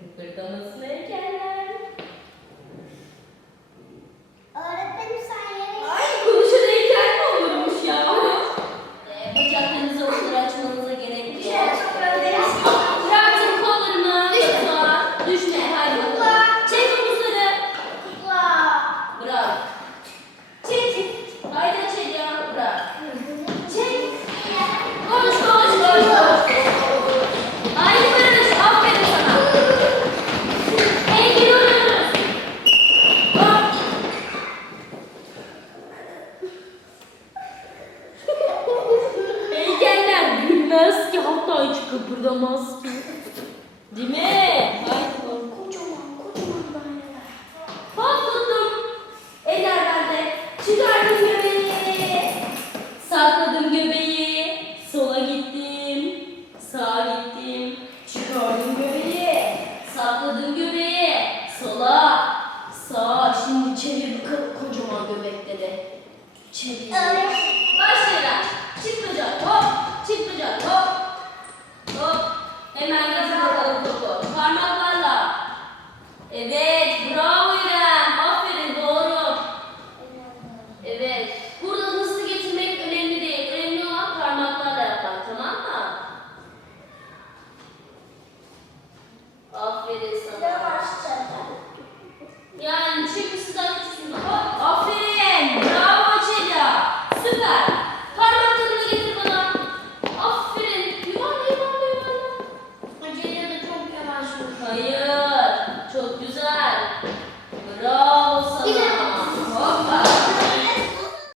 Recuerda Titremez ki hatta hiç kıpırdamaz ki. Değil mi? Haydi bakalım. Kocaman kocaman daireler. Bak buldum. Eder bende. Çıkardım göbeği. Sakladım göbeği. Sola gittim. Sağa gittim. Çıkardım göbeği. Sakladım göbeği. Sola. Sağa. Şimdi çevir bakalım kocaman göbekte de. Çevir. Parmaklarla. Evet. Bravo İrem. Doğru. Evet. Burada hızlı getirmek önemli değil. Önemli olan parmaklarla yapmak. Tamam mı? Aferin sana. 可以。